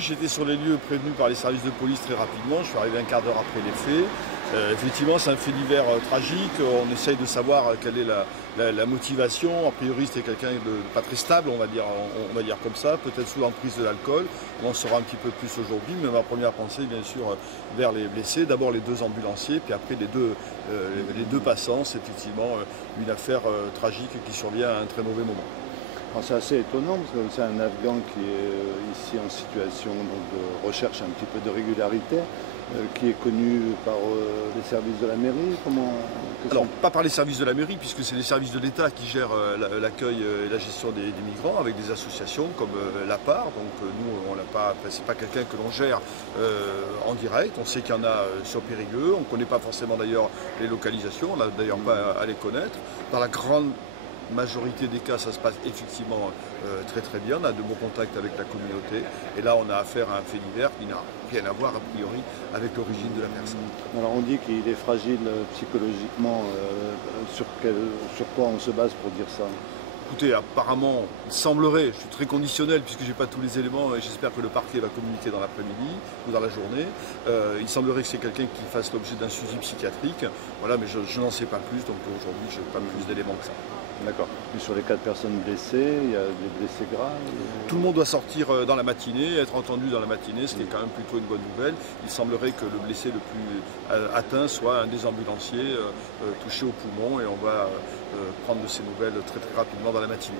J'étais sur les lieux prévenus par les services de police très rapidement, je suis arrivé un quart d'heure après les faits. Effectivement, c'est un fait divers tragique, on essaye de savoir quelle est la motivation. A priori, c'était quelqu'un de pas très stable, on va dire comme ça, peut-être sous l'emprise de l'alcool. On en saura un petit peu plus aujourd'hui, mais ma première pensée, bien sûr, vers les blessés. D'abord les deux ambulanciers, puis après les deux passants. C'est effectivement une affaire tragique qui survient à un très mauvais moment. C'est assez étonnant parce que c'est un Afghan qui est ici en situation donc, de recherche un petit peu de régularité, qui est connu par les services de la mairie. Alors, pas par les services de la mairie, puisque c'est les services de l'État qui gèrent l'accueil et la gestion des migrants avec des associations comme l'APAR. Donc nous, c'est pas quelqu'un que l'on gère en direct. On sait qu'il y en a sur Périgueux. On ne connaît pas forcément d'ailleurs les localisations. On n'a d'ailleurs pas à les connaître. Dans la grande majorité des cas, ça se passe effectivement très très bien. On a de bons contacts avec la communauté. Et là, on a affaire à un fait divers qui n'a rien à voir, a priori, avec l'origine de la personne. Alors, on dit qu'il est fragile psychologiquement. Sur quoi on se base pour dire ça? Écoutez, apparemment, il semblerait, je suis très conditionnel puisque je n'ai pas tous les éléments et j'espère que le parquet va communiquer dans l'après-midi ou dans la journée. Il semblerait que c'est quelqu'un qui fasse l'objet d'un suivi psychiatrique. Voilà, mais je n'en sais pas plus, donc aujourd'hui, je n'ai pas plus d'éléments que ça. D'accord. Mais sur les 4 personnes blessées, il y a des blessés graves? Tout le monde doit sortir dans la matinée, être entendu dans la matinée, ce qui est quand même plutôt une bonne nouvelle. Il semblerait que le blessé le plus atteint soit un des ambulanciers touché au poumon et on va prendre de ces nouvelles très très rapidement dans la matinée.